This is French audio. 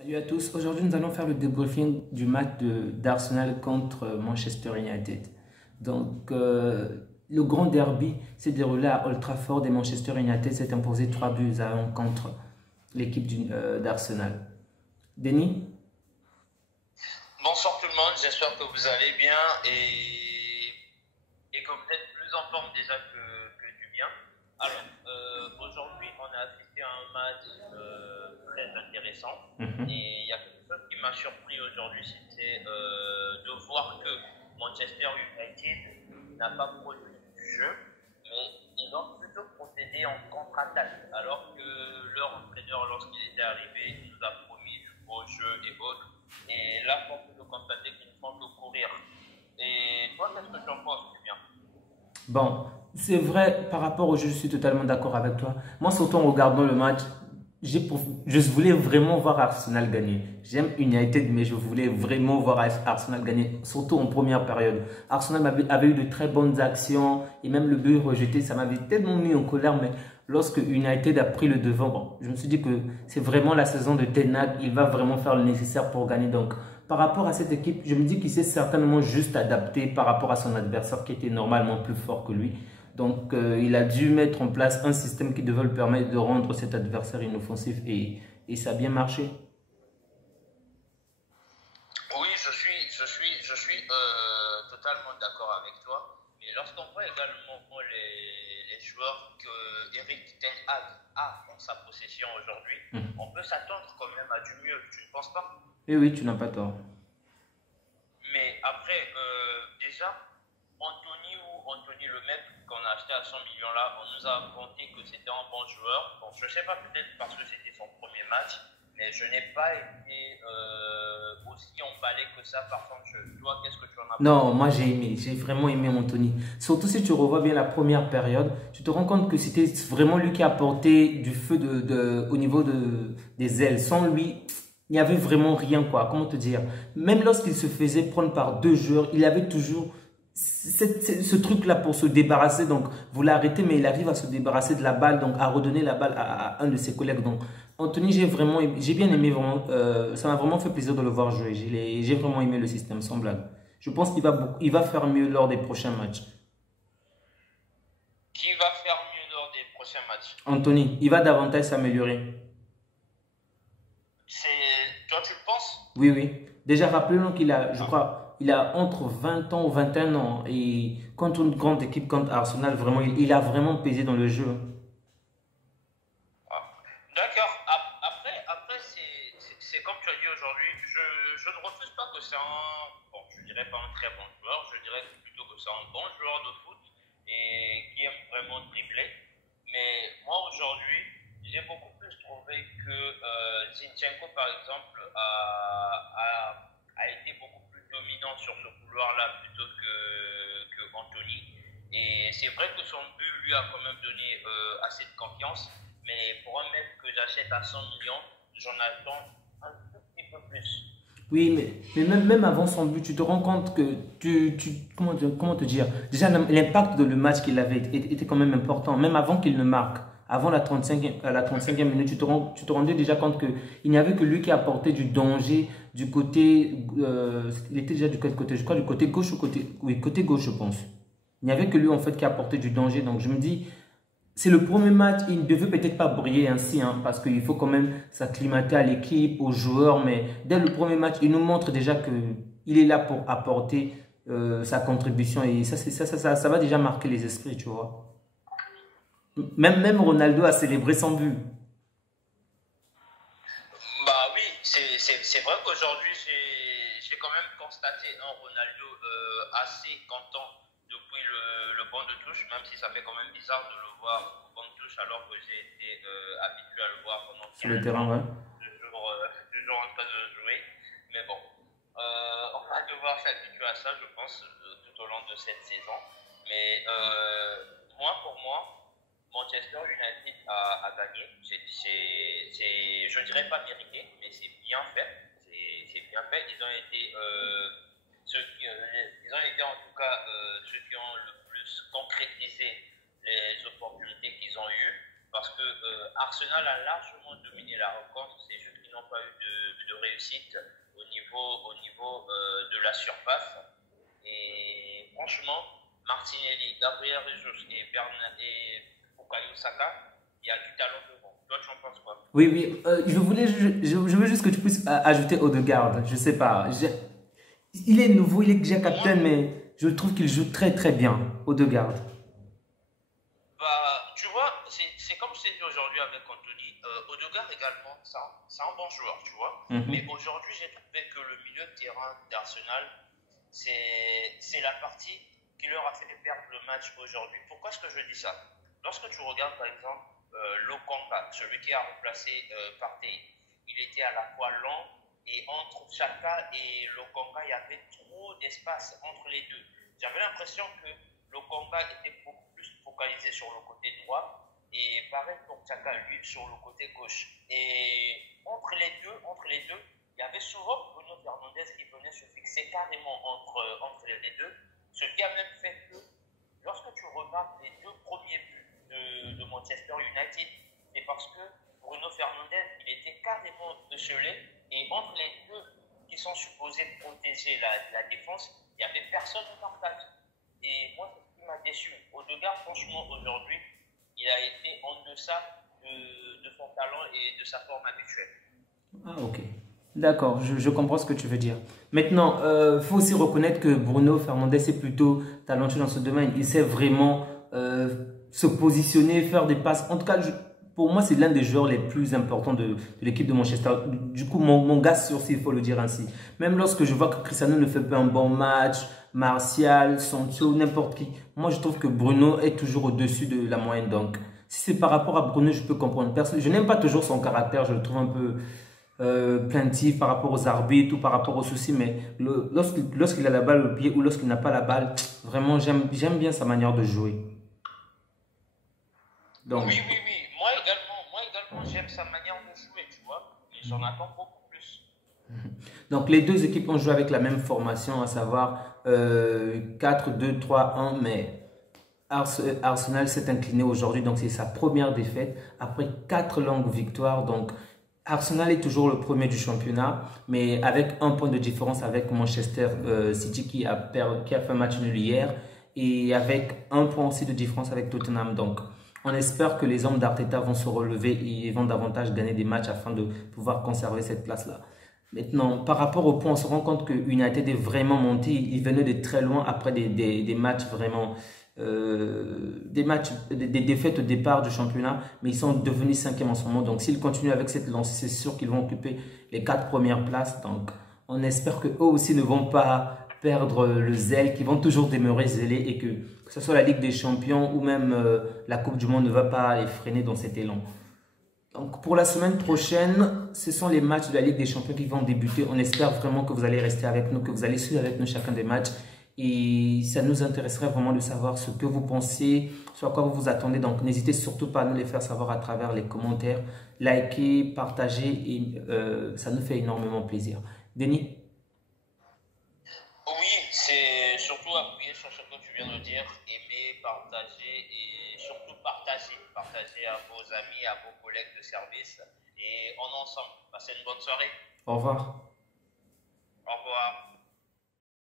Salut à tous, aujourd'hui nous allons faire le débriefing du match d'Arsenal contre Manchester United. Le grand derby s'est déroulé à Old Trafford et Manchester United s'est imposé 3 buts à 1 contre l'équipe d'Arsenal. Denis? Bonsoir tout le monde, j'espère que vous allez bien et que vous êtes plus en forme déjà que du bien. Alors, aujourd'hui, on a assisté à un match très intéressant et il y a quelque chose qui m'a surpris aujourd'hui, c'était de voir que Manchester United n'a pas produit du jeu, mais ils ont plutôt procédé en contre-attaque, alors que leur entraîneur, lorsqu'il était arrivé, il nous a promis du beau jeu et autres. Et là, on peut constater qu'ils ne font que courir. Et toi, qu'est-ce que tu en penses, du bien? Bon, c'est vrai, par rapport au jeu, je suis totalement d'accord avec toi. Moi, surtout en regardant le match, je voulais vraiment voir Arsenal gagner. J'aime United, mais je voulais vraiment voir Arsenal gagner, surtout en première période. Arsenal avait eu de très bonnes actions et même le but rejeté, ça m'avait tellement mis en colère, mais lorsque United a pris le devant, bon, je me suis dit que c'est vraiment la saison de Ten Hag, il va vraiment faire le nécessaire pour gagner. Donc, par rapport à cette équipe, je me dis qu'il s'est certainement juste adapté par rapport à son adversaire qui était normalement plus fort que lui. Donc, il a dû mettre en place un système qui devait lui permettre de rendre cet adversaire inoffensif et ça a bien marché. Oui, je suis totalement d'accord avec toi. Mais lorsqu'on voit également les joueurs que Eric Ten Hag a en sa possession aujourd'hui, on peut s'attendre quand même à du mieux, tu ne penses pas? Et oui, tu n'as pas tort. Mais après, déjà, Anthony le mec qu'on a acheté à 100 millions là, on nous a vanté que c'était un bon joueur. Bon, je ne sais pas, peut-être parce que c'était son premier match, mais je n'ai pas été aussi emballé que ça par son jeu. Toi, qu'est-ce que tu en as Non, pensé? moi j'ai aimé, j'ai vraiment aimé Anthony. Surtout si tu revois bien la première période, tu te rends compte que c'était vraiment lui qui apportait du feu au niveau des ailes. Sans lui, il n'y avait vraiment rien, quoi. Comment te dire? Même lorsqu'il se faisait prendre par deux joueurs, il avait toujours ce truc-là pour se débarrasser. Donc, vous l'arrêtez, mais il arrive à se débarrasser de la balle, donc à redonner la balle à un de ses collègues. Donc, Anthony, j'ai bien aimé vraiment. Ça m'a vraiment fait plaisir de le voir jouer. J'ai vraiment aimé le système, sans blague. Je pense il va faire mieux lors des prochains matchs. Qui va faire mieux lors des prochains matchs? Anthony, il va davantage s'améliorer. Toi, tu le penses? Oui, oui. Déjà, rappelons qu'il a, je crois, il a entre 20 ans ou 21 ans. Et contre une grande équipe, contre Arsenal, vraiment, il a vraiment pesé dans le jeu. Ah. D'accord. Après c'est comme tu as dit aujourd'hui. Je ne refuse pas que c'est bon, je dirais pas un très bon joueur. Je dirais plutôt que c'est un bon joueur de foot et qui aime vraiment dribbler. Mais moi, aujourd'hui, j'ai beaucoup plus trouvé que Zinchenko, par exemple, a été beaucoup plus dominant sur ce couloir-là plutôt que Anthony. Et c'est vrai que son but lui a quand même donné assez de confiance. Mais pour un mec que j'achète à 100 millions, j'en attends un tout petit peu plus. Oui, mais même avant son but, tu te rends compte que comment te dire? Déjà, l'impact de le match qu'il avait était quand même important, même avant qu'il ne marque. Avant la 35e minute, tu te rendais déjà compte qu'il n'y avait que lui qui apportait du danger du côté. Il était déjà du quel côté? Je crois du côté gauche ou côté. Oui, côté gauche, je pense. Il n'y avait que lui en fait qui apportait du danger. Donc je me dis, c'est le premier match, il ne devait peut-être pas briller ainsi, hein, parce qu'il faut quand même s'acclimater à l'équipe, aux joueurs, mais dès le premier match, il nous montre déjà qu'il est là pour apporter sa contribution et ça va déjà marquer les esprits, tu vois. Même Ronaldo a célébré son but. Bah oui, c'est vrai qu'aujourd'hui, j'ai quand même constaté un Ronaldo assez content depuis le banc de touche, même si ça fait quand même bizarre de le voir au banc de touche alors que j'ai été habitué à le voir pendant Sur tout le le terrain, temps, ouais. toujours en train de jouer. Mais bon, on va devoir s'habituer à ça, je pense, tout au long de cette saison. Mais pour moi, Manchester United a gagné. Je ne dirais pas mérité, mais c'est bien fait. C'est bien fait. Ils ont été en tout cas ceux qui ont le plus concrétisé les opportunités qu'ils ont eues. Parce que Arsenal a largement dominé la rencontre. C'est juste qu'ils n'ont pas eu de réussite au niveau de la surface. Et franchement, Martinelli, Gabriel Jesus et Bukayo Saka, il y a du talent devant. Toi, tu en penses quoi? Oui, oui, je veux juste que tu puisses ajouter Odegaard. Je sais pas. Il est nouveau, il est déjà capitaine, mais je trouve qu'il joue très très bien, Odegaard. Bah, tu vois, c'est comme je t'ai dit aujourd'hui avec Anthony. Odegaard également, c'est un bon joueur, tu vois. Mais aujourd'hui, j'ai trouvé que le milieu de terrain d'Arsenal, c'est la partie qui leur a fait perdre le match aujourd'hui. Pourquoi est-ce que je dis ça? Lorsque tu regardes par exemple Lokonga, celui qui a remplacé Partey, il était à la fois lent et entre Chaka et Lokonga, il y avait trop d'espace entre les deux. J'avais l'impression que Lokonga était beaucoup plus focalisé sur le côté droit et pareil pour Chaka, lui, sur le côté gauche. Et entre les deux, il y avait souvent Bruno Fernandes qui venait se fixer carrément entre les deux, ce qui a même fait que lorsque tu regardes les deux premiers buts de Manchester United, c'est parce que Bruno Fernandes, il était carrément esselé et entre les deux qui sont supposés protéger la défense, il n'y avait personne au marquage. Et moi, c'est ce qui m'a déçu. Odegaard, franchement, aujourd'hui, il a été en deçà de son talent et de sa forme habituelle. Ah, ok. D'accord, je comprends ce que tu veux dire. Maintenant, faut aussi reconnaître que Bruno Fernandes est plutôt talentueux dans ce domaine. Il sait vraiment se positionner, faire des passes. En tout cas, pour moi, c'est l'un des joueurs les plus importants de l'équipe de Manchester. Du coup, mon gars sur il faut le dire ainsi. Même lorsque je vois que Cristiano ne fait pas un bon match, Martial, Sancho, n'importe qui, moi, je trouve que Bruno est toujours au-dessus de la moyenne. Donc, si c'est par rapport à Bruno, je peux comprendre. Je n'aime pas toujours son caractère, je le trouve un peu plaintif par rapport aux arbitres ou par rapport aux soucis, mais lorsqu'il a la balle au pied ou lorsqu'il n'a pas la balle, vraiment, j'aime bien sa manière de jouer. Donc, oui. Moi également j'aime sa manière de jouer, tu vois, mais j'en attends beaucoup plus. Donc, les deux équipes ont joué avec la même formation, à savoir 4-2-3-1, mais Arsenal s'est incliné aujourd'hui, donc c'est sa première défaite après 4 longues victoires. Donc, Arsenal est toujours le premier du championnat, mais avec un point de différence avec Manchester City qui a fait un match nul hier et avec un point aussi de différence avec Tottenham. Donc, on espère que les hommes d'Arteta vont se relever et vont davantage gagner des matchs afin de pouvoir conserver cette place-là. Maintenant, par rapport au point, on se rend compte que United est vraiment monté. Il venait de très loin après des matchs vraiment des défaites au départ du championnat, mais ils sont devenus 5e en ce moment. Donc, s'ils continuent avec cette lancée, c'est sûr qu'ils vont occuper les 4 premières places. Donc, on espère qu'eux aussi ne vont pas perdre le zèle, qu'ils vont toujours demeurer zélés et que ce soit la Ligue des Champions ou même la Coupe du Monde ne va pas les freiner dans cet élan. Donc, pour la semaine prochaine, ce sont les matchs de la Ligue des Champions qui vont débuter. On espère vraiment que vous allez rester avec nous, que vous allez suivre avec nous chacun des matchs. Et ça nous intéresserait vraiment de savoir ce que vous pensez, sur à quoi vous vous attendez. Donc, n'hésitez surtout pas à nous les faire savoir à travers les commentaires. Likez, partagez et ça nous fait énormément plaisir. Denis? Oui, c'est surtout appuyer sur ce que tu viens de dire, aimer, partager et surtout partager. Partager à vos amis, à vos collègues de service et en ensemble. Passez une bonne soirée. Au revoir. Au revoir.